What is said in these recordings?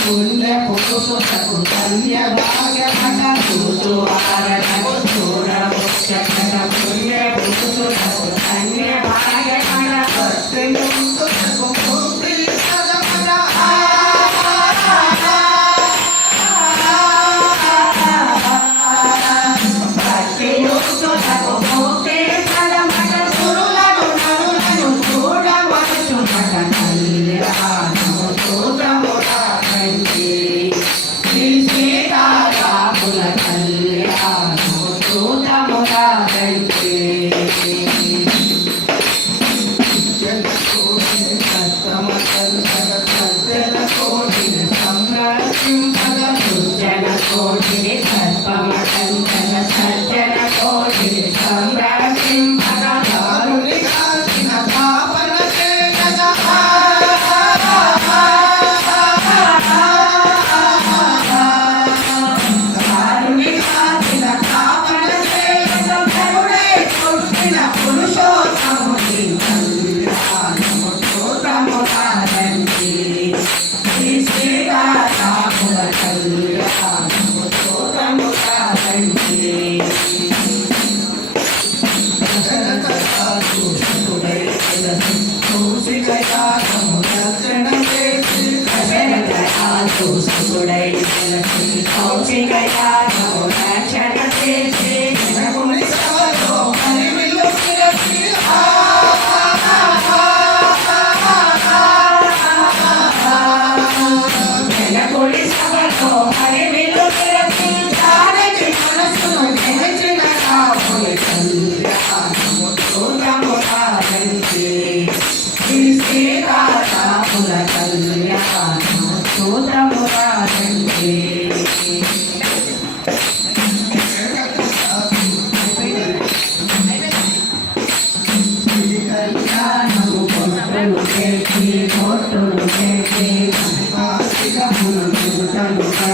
పుణ్య పురుషులకు కన్య భాగ్య భగ 主所有的一切，从今该大头来全然接近。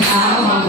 நாமம்